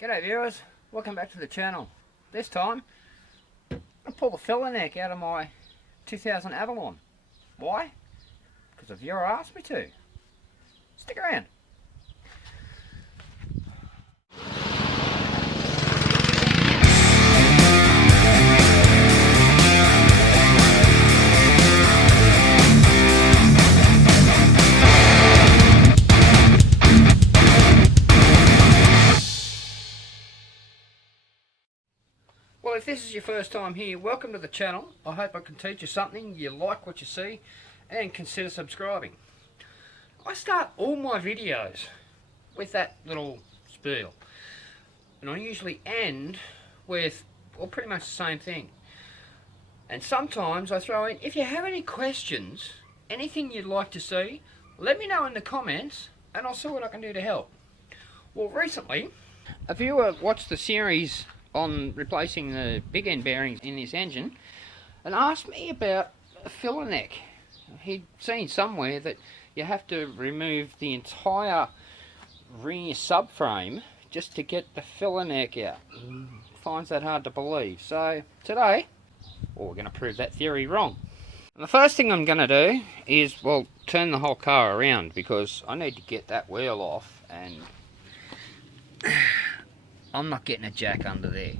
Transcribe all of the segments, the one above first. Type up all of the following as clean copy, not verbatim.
G'day viewers, welcome back to the channel. This time, I pull the filler neck out of my 2000 Avalon. Why? Because a viewer asked me to. Stick around. Well, if this is your first time here, welcome to the channel. I hope I can teach you something, you like what you see, and consider subscribing. I start all my videos with that little spiel. And I usually end with, well, pretty much the same thing. And sometimes I throw in, if you have any questions, anything you'd like to see, let me know in the comments, and I'll see what I can do to help. Well, recently, a viewer watched the series on replacing the big end bearings in this engine and asked me about a filler neck. He'd seen somewhere that you have to remove the entire rear subframe just to get the filler neck out. Finds that hard to believe. So today, we're going to prove that theory wrong. And the first thing I'm going to do is, well, turn the whole car around because I need to get that wheel off, and I'm not getting a jack under there.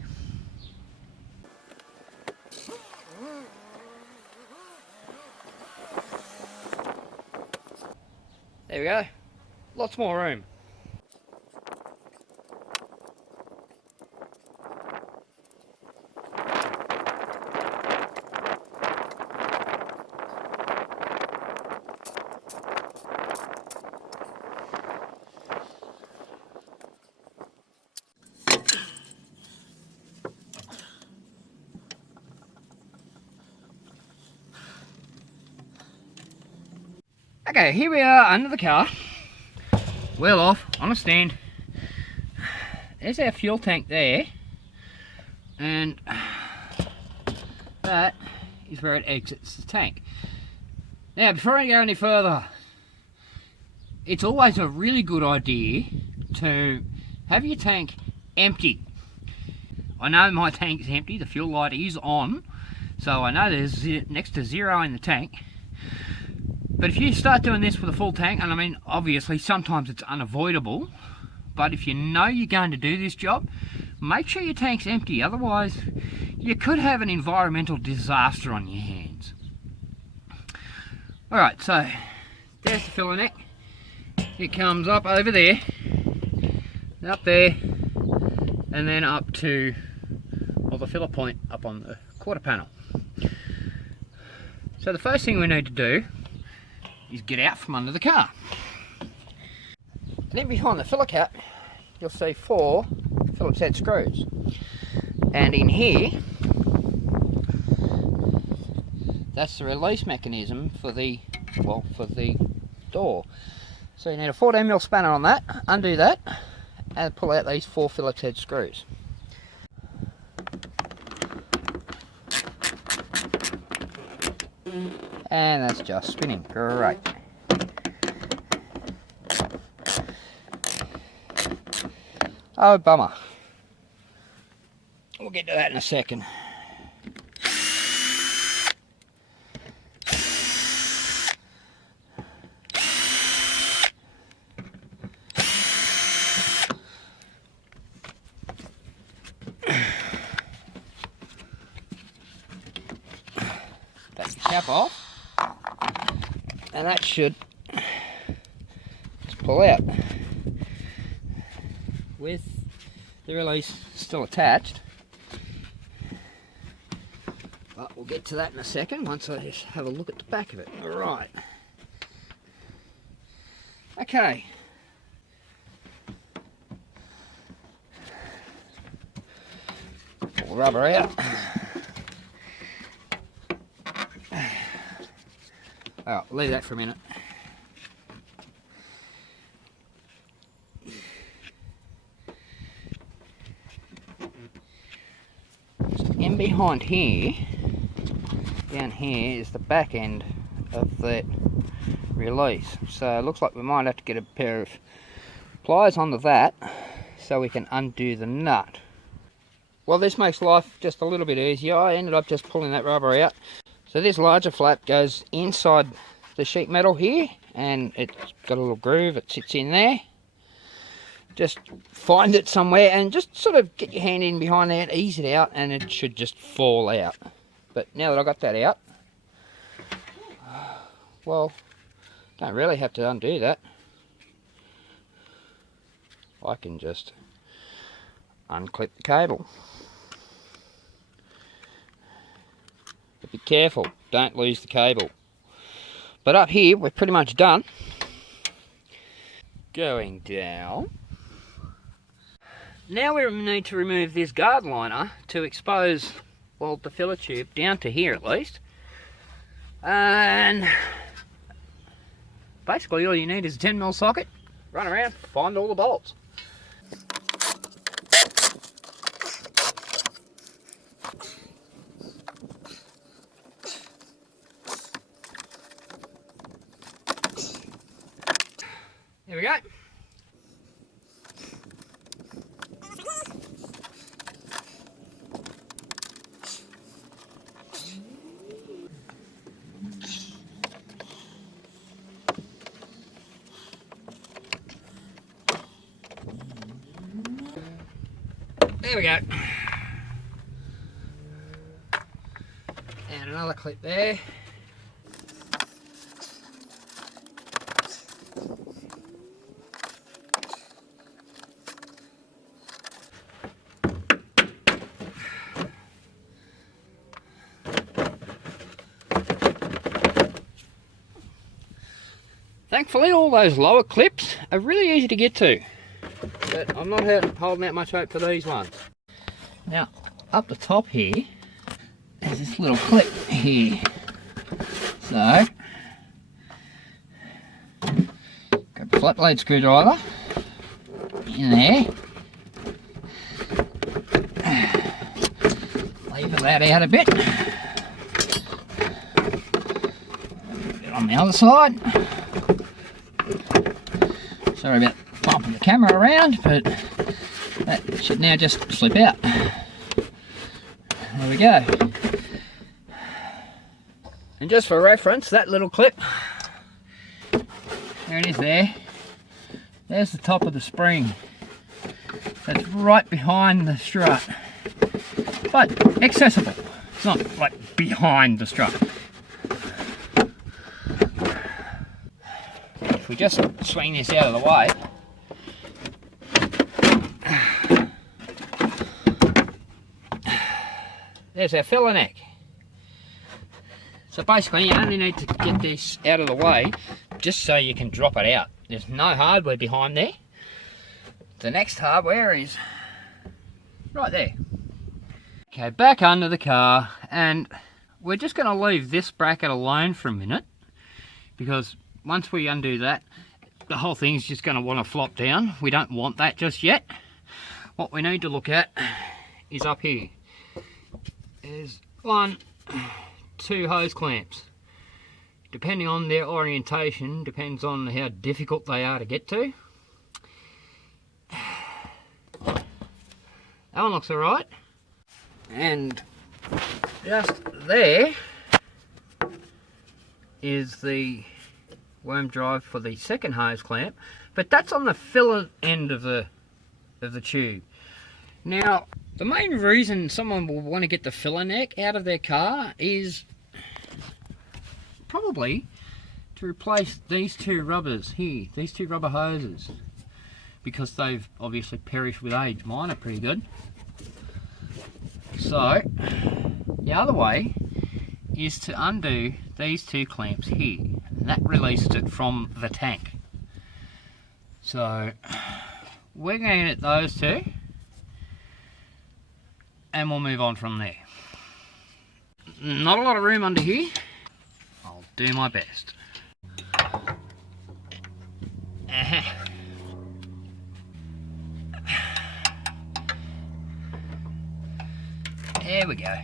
There we go. Lots more room. Okay, here we are under the car, wheel off, on a stand. There's our fuel tank there, and that is where it exits the tank. Now, before I go any further, it's always a really good idea to have your tank empty. I know my tank's empty, the fuel light is on, so I know there's next to zero in the tank. But if you start doing this with a full tank, and I mean, obviously sometimes it's unavoidable, but if you know you're going to do this job, make sure your tank's empty, otherwise you could have an environmental disaster on your hands. Alright, so there's the filler neck. It comes up over there, up there, and then up to, well, the filler point up on the quarter panel. So the first thing we need to do is get out from under the car. Then behind the filler cap, you'll see 4 Phillips head screws. And in here, that's the release mechanism for the, well, for the door. So you need a 14mm spanner on that, undo that, and pull out these 4 Phillips head screws. And that's just spinning. Great. Oh, bummer. We'll get to that in a second. Take the cap off. And that should just pull out with the release still attached, but we'll get to that in a second once I just have a look at the back of it. Alright, okay, pull the rubber out. Alright, leave that for a minute. In behind here, down here, is the back end of that release. So it looks like we might have to get a pair of pliers onto that so we can undo the nut. Well, this makes life just a little bit easier. I ended up just pulling that rubber out. So this larger flap goes inside the sheet metal here, and it's got a little groove, it sits in there. Just find it somewhere and just sort of get your hand in behind there and ease it out, and it should just fall out. But now that I got that out, well, don't really have to undo that. I can just unclip the cable. But be careful, don't lose the cable. But up here, we're pretty much done. Going down. Now we need to remove this guard liner to expose, well, the filler tube down to here at least. And basically all you need is a 10mm socket, run around, find all the bolts. There we go. There we go. And another clip there. Thankfully, all those lower clips are really easy to get to, but I'm not holding out much hope for these ones. Now, up the top here, there's this little clip here. So, grab a flat blade screwdriver in there, lever that out a bit on the other side. Sorry about bumping the camera around, but that should now just slip out. There we go. And just for reference, that little clip, there it is there. There's the top of the spring. That's right behind the strut, but accessible. It's not like behind the strut. If we just swing this out of the way, there's our filler neck. So basically you only need to get this out of the way just so you can drop it out. There's no hardware behind there. The next hardware is right there. Okay, back under the car, and we're just going to leave this bracket alone for a minute, because once we undo that, the whole thing's just going to want to flop down. We don't want that just yet. What we need to look at is up here. There's 1, 2 hose clamps. Depending on their orientation, depends on how difficult they are to get to. That one looks alright. And just there is the worm drive for the second hose clamp, but that's on the filler end of the tube. Now, the main reason someone will want to get the filler neck out of their car is probably to replace these 2 rubbers here, these 2 rubber hoses, because they've obviously perished with age. Mine are pretty good. So the other way is to undo these 2 clamps here, and that releases it from the tank. So we're going to get those 2, and we'll move on from there. Not a lot of room under here. I'll do my best. There we go.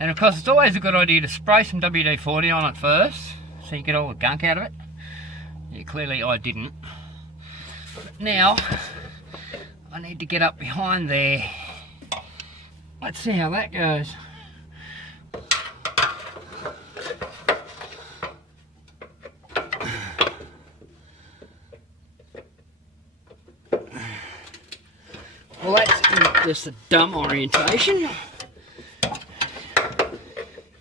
And of course, it's always a good idea to spray some WD-40 on it first, so you get all the gunk out of it. Yeah, clearly I didn't. But now I need to get up behind there. Let's see how that goes. Well, that's just a dumb orientation.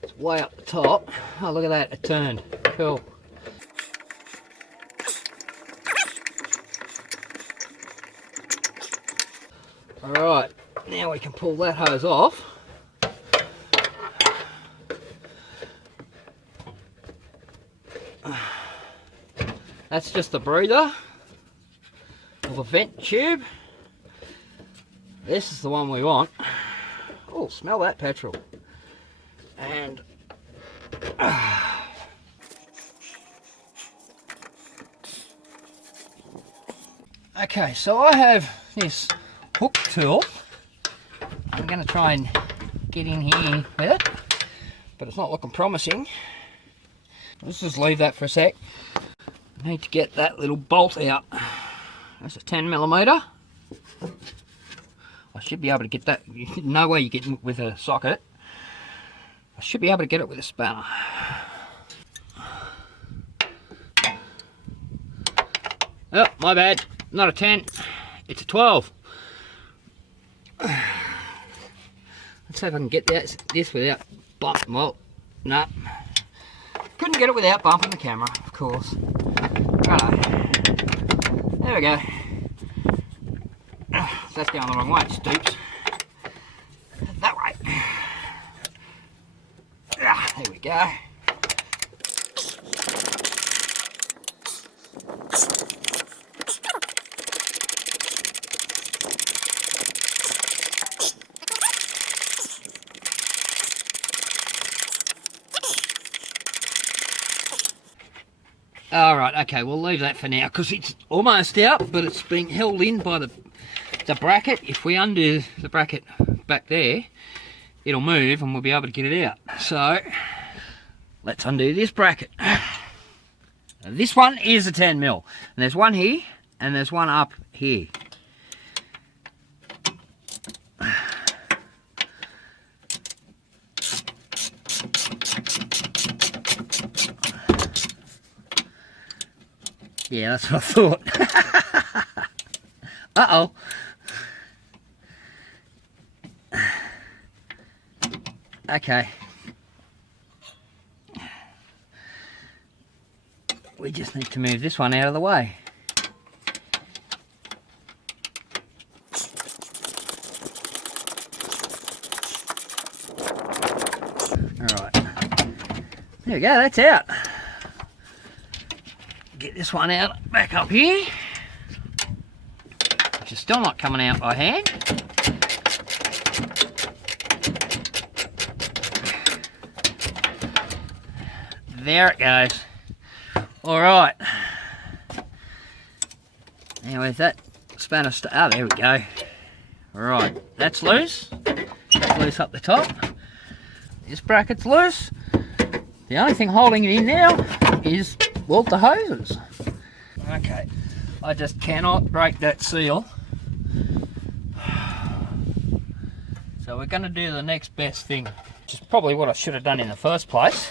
It's way up the top. Oh, look at that, it turned. Cool. Alright, now we can pull that hose off. That's just the breather, or the vent tube. This is the one we want. Oh, smell that petrol. And okay, so I have this hook tool. I'm going to try and get in here with it, but it's not looking promising. Let's just leave that for a sec. I need to get that little bolt out. That's a 10mm. I should be able to get that. No way you get it with a socket. I should be able to get it with a spanner. Oh, my bad. Not a 10. It's a 12. Let's see if I can get this without bumping. Well, no. Couldn't get it without bumping the camera, of course. Righto. There we go. That's going the wrong way, it stoops. That way. There we go. Alright, okay, we'll leave that for now because it's almost out, but it's being held in by the bracket. If we undo the bracket back there, it'll move and we'll be able to get it out. So let's undo this bracket. This one is a 10mm, and there's one here and there's one up here. Yeah, that's what I thought. Uh-oh. Okay. We just need to move this one out of the way. Alright. There we go, that's out. Get this one out back up here, which is still not coming out by hand. There it goes. Alright. Now where's that spanner? Oh, there we go. Alright, that's loose. It's loose up the top. This bracket's loose. The only thing holding it in now is, well, the hoses. Okay, I just cannot break that seal. So we're going to do the next best thing, which is probably what I should have done in the first place.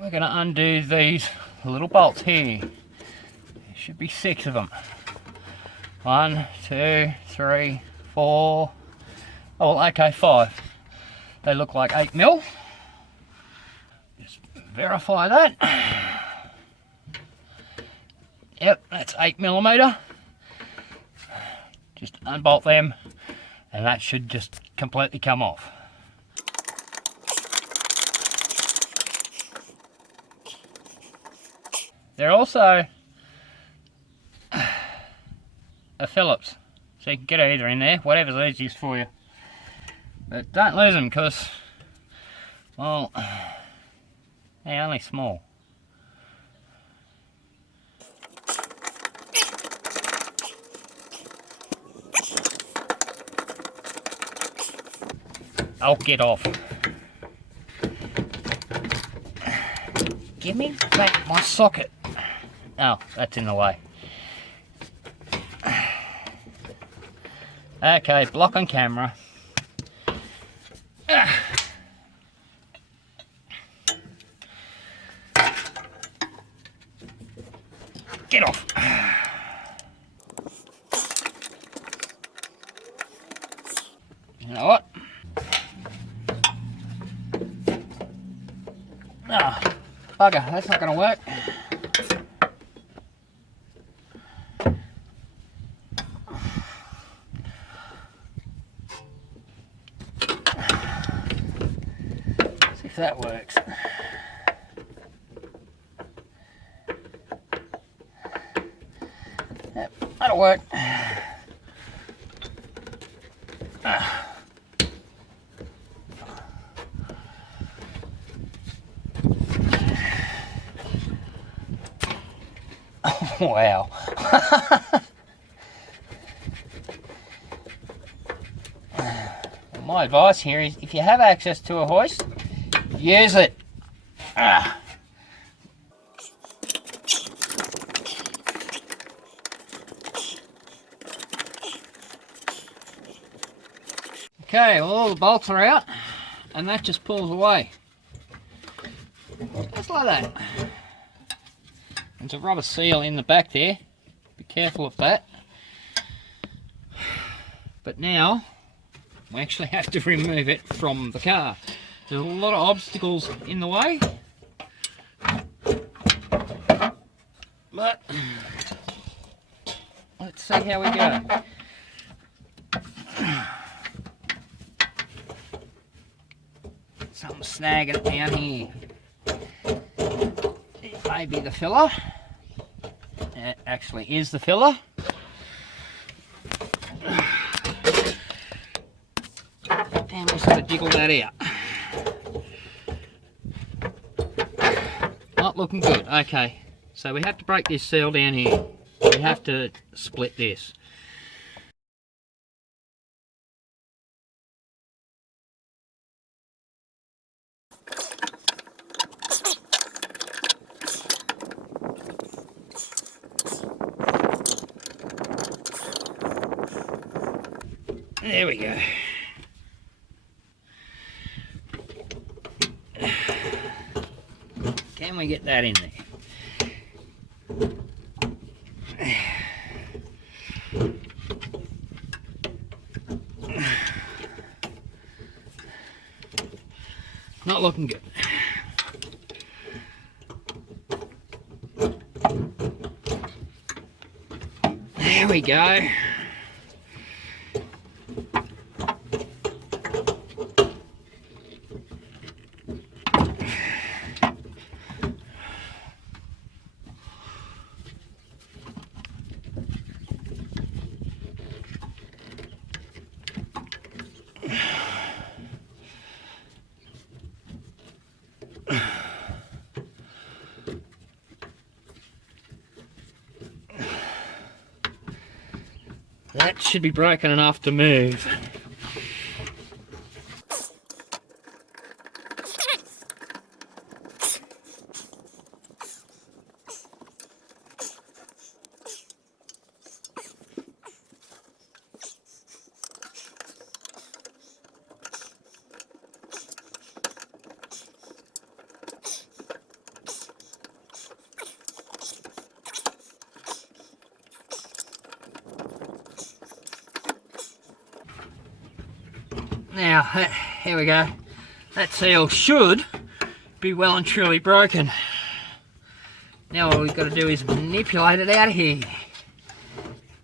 We're going to undo these little bolts here. There should be 6 of them. 1, 2, 3, 4. Oh, well, okay, 5. They look like 8mm. Just verify that. Yep, that's 8mm. Just unbolt them and that should just completely come off. They're also a Phillips, so you can get either in there, whatever's easiest for you. But don't lose them because, well, they're only small. I'll get off. Give me back my socket. Oh, that's in the way. Okay, block on camera. Get off. You know what? Ah, bugger, that's not going to work. See if that works. Yep, that'll work. Wow. Well, my advice here is if you have access to a hoist, use it. Okay, well, all the bolts are out and that just pulls away. Just like that. There's a rubber seal in the back there. Be careful of that. But now we actually have to remove it from the car. There's a lot of obstacles in the way. But let's see how we go. Something snagging it down here. It may be the filler. It actually is the filler. And we'll sort of jiggle that out. Not looking good. Okay, so we have to break this seal down here. We have to split this. There we go. Can we get that in there? Not looking good. There we go. That should be broken enough to move. Now, here we go. That seal should be well and truly broken. Now all we've got to do is manipulate it out of here.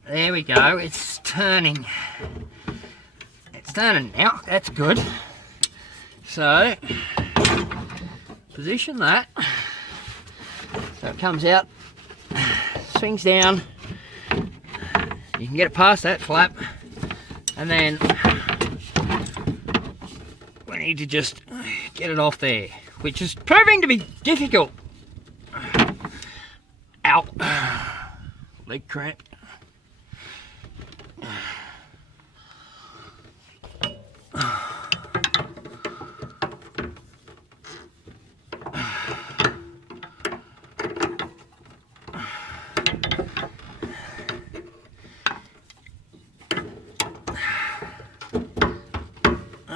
There we go, it's turning. It's turning now, that's good. So, position that. So it comes out, swings down. You can get it past that flap. And then we need to just get it off there, which is proving to be difficult. Ow. Leg cramp.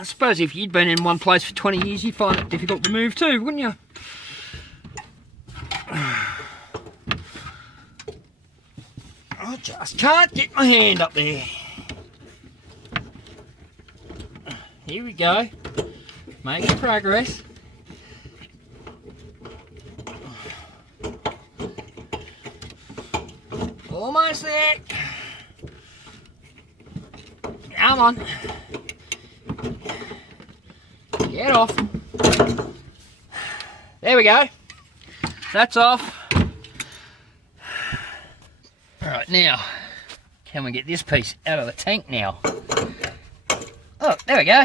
I suppose if you'd been in one place for 20 years, you'd find it difficult to move too, wouldn't you? I just can't get my hand up there. Here we go. Making progress. Almost there. Come on. Get off. There we go. That's off. Alright, now, can we get this piece out of the tank now? Oh, there we go.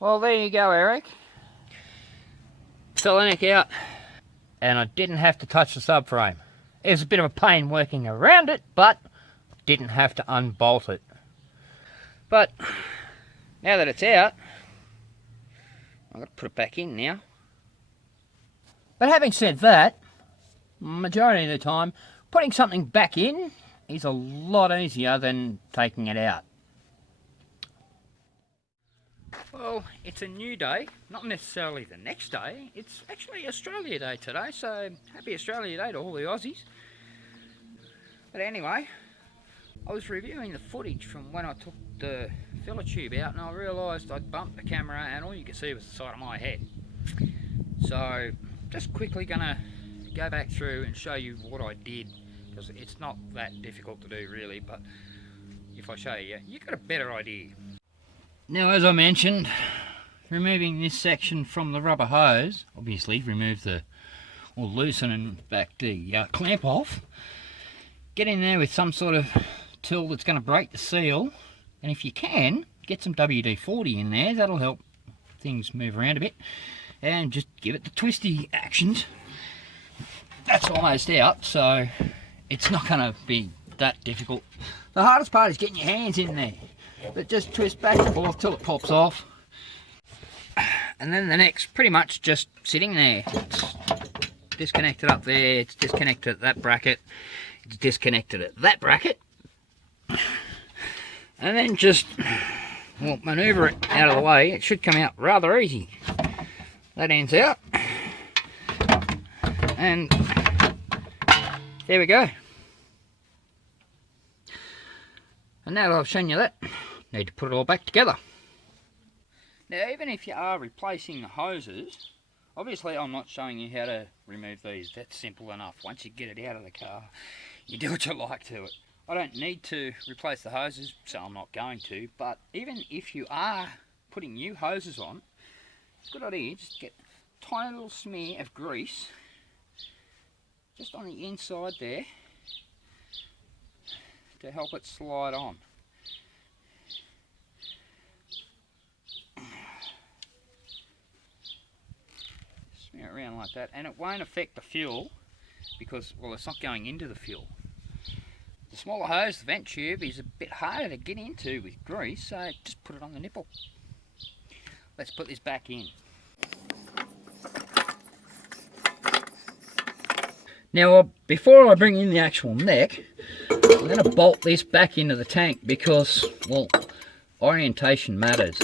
Well, there you go, Eric. Fell the neck out, and I didn't have to touch the subframe. It was a bit of a pain working around it, but didn't have to unbolt it. But now that it's out, I've got to put it back in now. But having said that, majority of the time, putting something back in is a lot easier than taking it out. Well, it's a new day, not necessarily the next day. It's actually Australia Day today, so happy Australia Day to all the Aussies. But anyway, I was reviewing the footage from when I took the filler tube out, and I realised I'd bumped the camera and all you could see was the side of my head. So, just quickly gonna go back through and show you what I did, because it's not that difficult to do really, but if I show you, you got a better idea. Now, as I mentioned, removing this section from the rubber hose, obviously remove the, or loosen and back the clamp off. Get in there with some sort of tool that's going to break the seal, and if you can, get some WD-40 in there, that'll help things move around a bit, and just give it the twisty actions. That's almost out, so it's not going to be that difficult. The hardest part is getting your hands in there. But just twist back and forth till it pops off. And then the next, pretty much just sitting there. It's disconnected up there, it's disconnected at that bracket, it's disconnected at that bracket. And then just, well, manoeuvre it out of the way. It should come out rather easy. That end's out. And there we go. And now that I've shown you that, need to put it all back together. Now, even if you are replacing the hoses, obviously I'm not showing you how to remove these. That's simple enough. Once you get it out of the car, you do what you like to it. I don't need to replace the hoses, so I'm not going to, but even if you are putting new hoses on, it's a good idea, just get a tiny little smear of grease just on the inside there to help it slide on. Smear it around like that, and it won't affect the fuel because, well, it's not going into the fuel. The smaller hose, the vent tube, is a bit harder to get into with grease, so just put it on the nipple. Let's put this back in. Now, before I bring in the actual neck, I'm going to bolt this back into the tank because, well, orientation matters.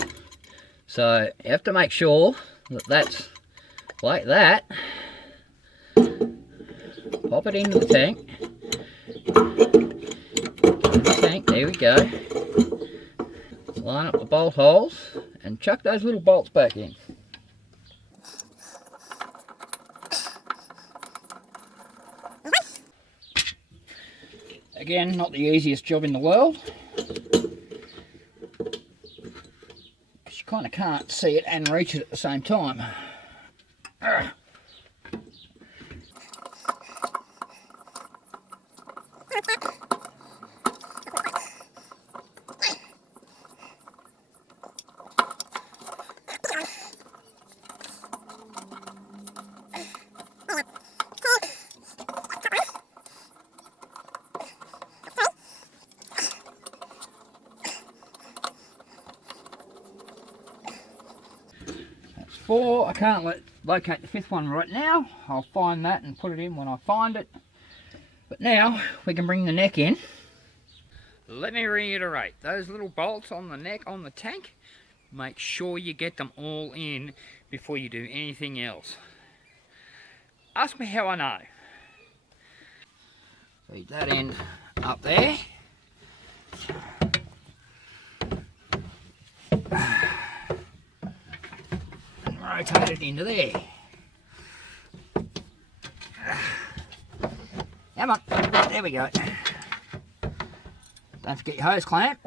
So you have to make sure that that's like that. Pop it into the tank. There we go. Line up the bolt holes and chuck those little bolts back in. Again, not the easiest job in the world, because you kind of can't see it and reach it at the same time. Four. I can't locate the fifth one right now. I'll find that and put it in when I find it. But now we can bring the neck in. Let me reiterate, those little bolts on the neck on the tank, make sure you get them all in before you do anything else. Ask me how I know. Feed that end up there. And rotate it into there. Come on, there we go. Don't forget your hose clamp.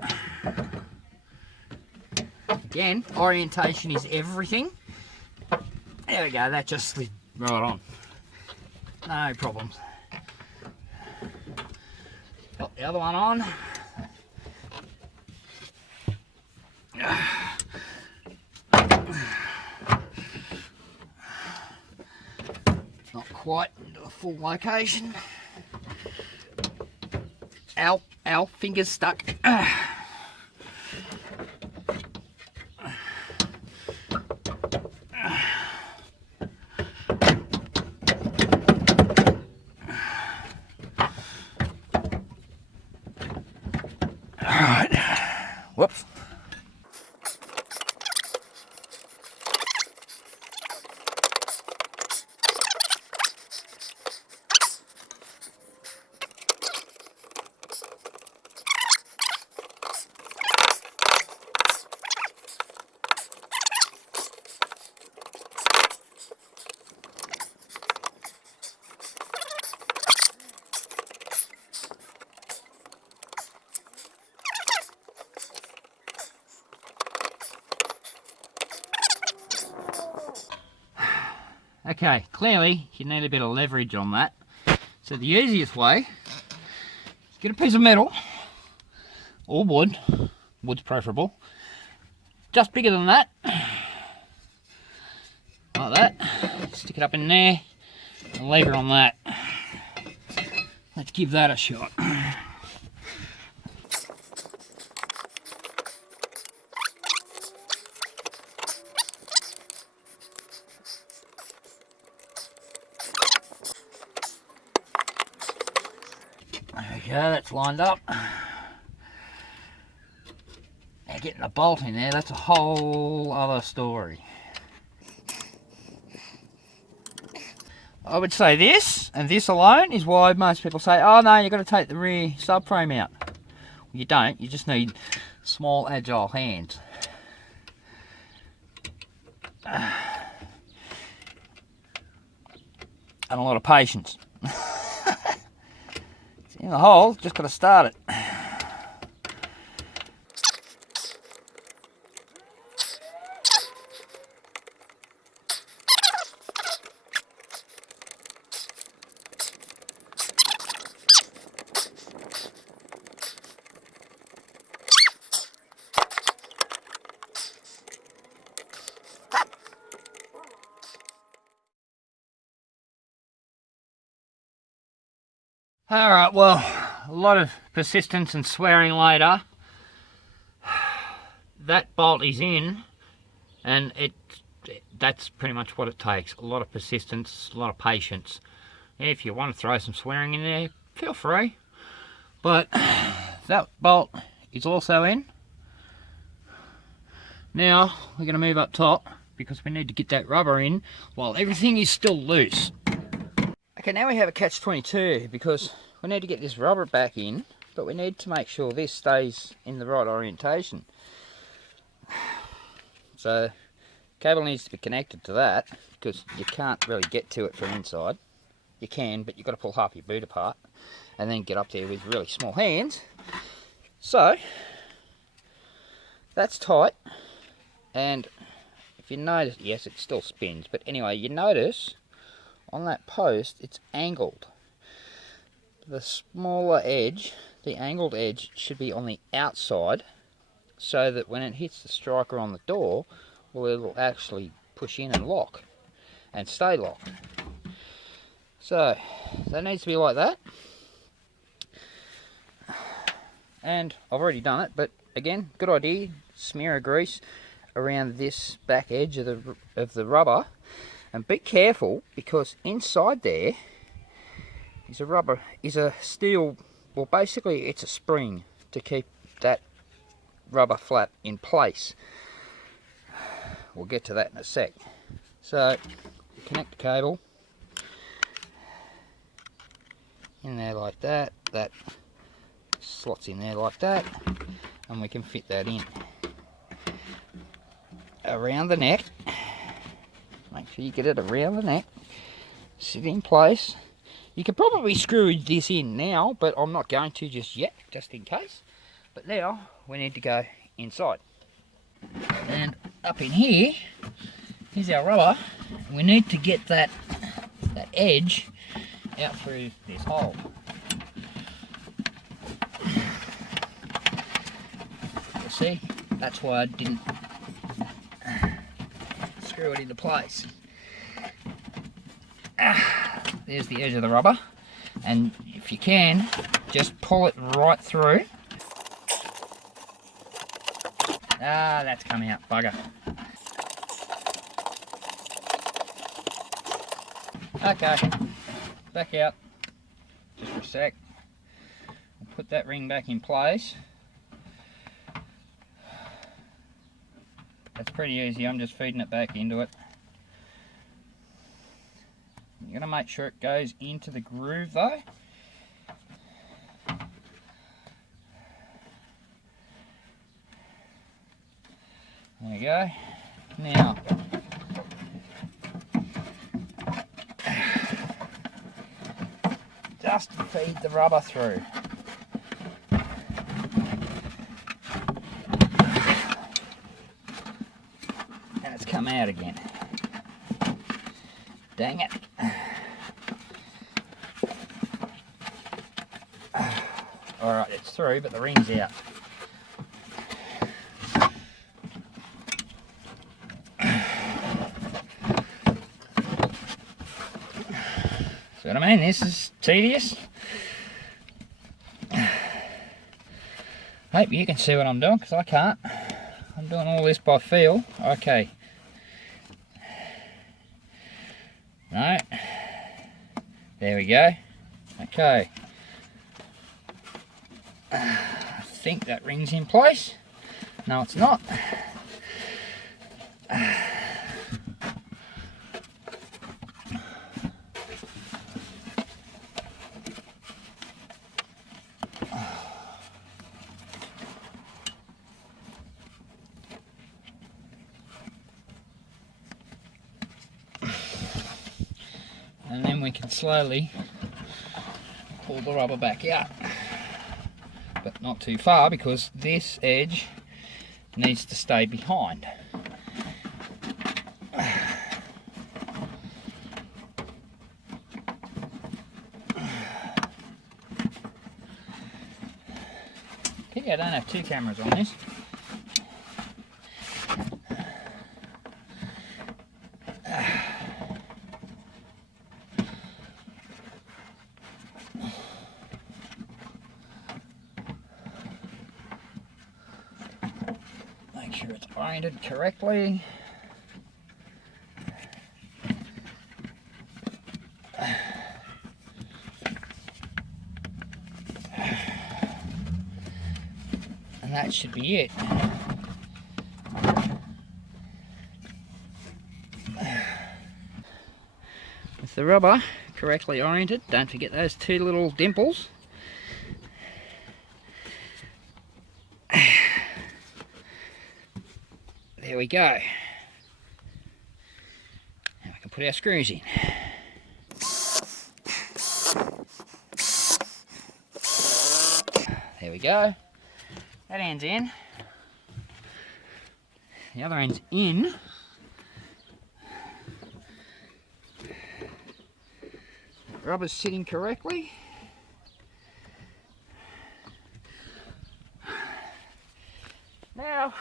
Again, orientation is everything. There we go, that just slid right on. No problems. Put the other one on. Not quite into the full location. Ow, fingers stuck. Alright, whoops. Okay, clearly you need a bit of leverage on that. So the easiest way is get a piece of metal or wood, wood's preferable, just bigger than that, like that, stick it up in there and lever on that. Let's give that a shot. Okay, that's lined up. Now getting a bolt in there, that's a whole other story. I would say this, and this alone, is why most people say, oh no, you've got to take the rear subframe out. Well, you don't, you just need small, agile hands. And a lot of patience. It's in the hole, just got to start it. Alright, well, a lot of persistence and swearing later. That bolt is in, and that's pretty much what it takes. A lot of persistence, a lot of patience. If you want to throw some swearing in there, feel free. But that bolt is also in. Now, we're going to move up top, because we need to get that rubber in while everything is still loose. Okay, now we have a catch-22, because we need to get this rubber back in, but we need to make sure this stays in the right orientation. So, cable needs to be connected to that, because you can't really get to it from inside. You can, but you've got to pull half your boot apart, and then get up there with really small hands. So, that's tight, and if you notice, yes, it still spins, but anyway, you notice on that post, it's angled. The smaller edge, the angled edge, should be on the outside, so that when it hits the striker on the door, well, it'll actually push in and lock, and stay locked. So, that needs to be like that. And I've already done it, but again, good idea, smear of grease around this back edge of the rubber. And be careful, because inside there, is a steel, well basically it's a spring to keep that rubber flap in place. We'll get to that in a sec. So connect the cable in there like that, that slots in there like that, and we can fit that in around the neck. Make sure you get it around the neck, sit in place. You could probably screw this in now, but I'm not going to just yet, just in case. But now we need to go inside. And up in here, here's our rubber. We need to get that edge out through this hole. You see, that's why I didn't screw it into place. There's the edge of the rubber, and if you can, just pull it right through. Ah, that's come out, bugger. Okay, back out, just for a sec. I'll put that ring back in place. That's pretty easy, I'm just feeding it back into it. You're going to make sure it goes into the groove though. There we go. Now, just feed the rubber through. And it's come out again. Dang it. Alright, it's through, but the ring's out. See what I mean? This is tedious. Hope you can see what I'm doing, because I can't. I'm doing all this by feel. Okay. Right. There we go. Okay. I think that ring's in place. No, it's not. And then we can slowly pull the rubber back out, but not too far, because this edge needs to stay behind. Pity I don't have two cameras on this. Make sure it's oriented correctly. And that should be it. With the rubber correctly oriented, don't forget those two little dimples. There we go. Now we can put our screws in. There we go. That end's in. The other end's in. Rubber's sitting correctly. Now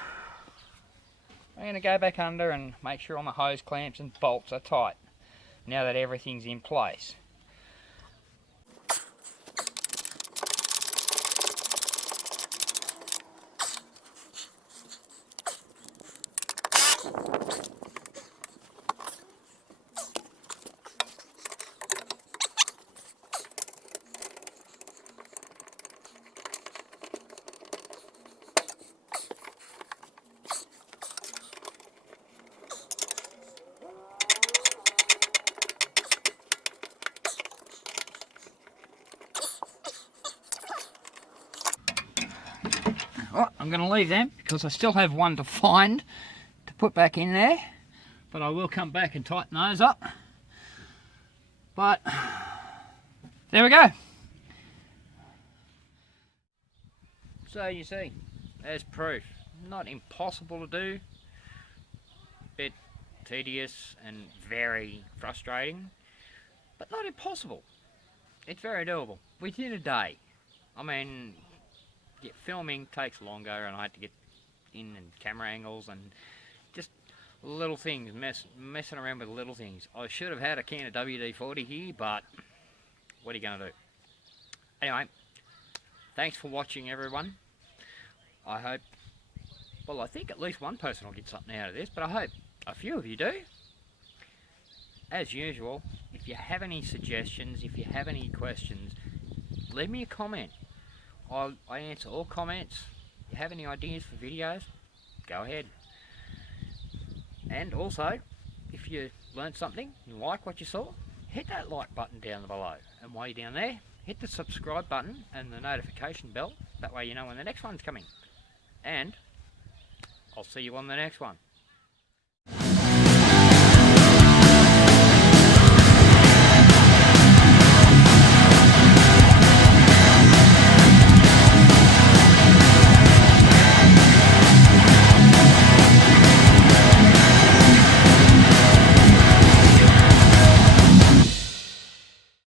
I'm going to go back under and make sure all my hose clamps and bolts are tight, now that everything's in place. Oh, I'm going to leave them because I still have one to find to put back in there, but I will come back and tighten those up. But there we go. So you see, there's proof. Not impossible to do, bit tedious and very frustrating, but not impossible. It's very doable within a day. I mean, filming takes longer, and I had to get in and camera angles and just little things, messing around with little things. I should have had a can of WD-40 here, but what are you going to do? Anyway, thanks for watching, everyone. I hope, well, I think at least one person will get something out of this, but I hope a few of you do. As usual, if you have any suggestions, if you have any questions, leave me a comment. I answer all comments. If you have any ideas for videos, go ahead. And also, if you learned something, you like what you saw, hit that like button down below. And while you're down there, hit the subscribe button and the notification bell. That way you know when the next one's coming. And I'll see you on the next one.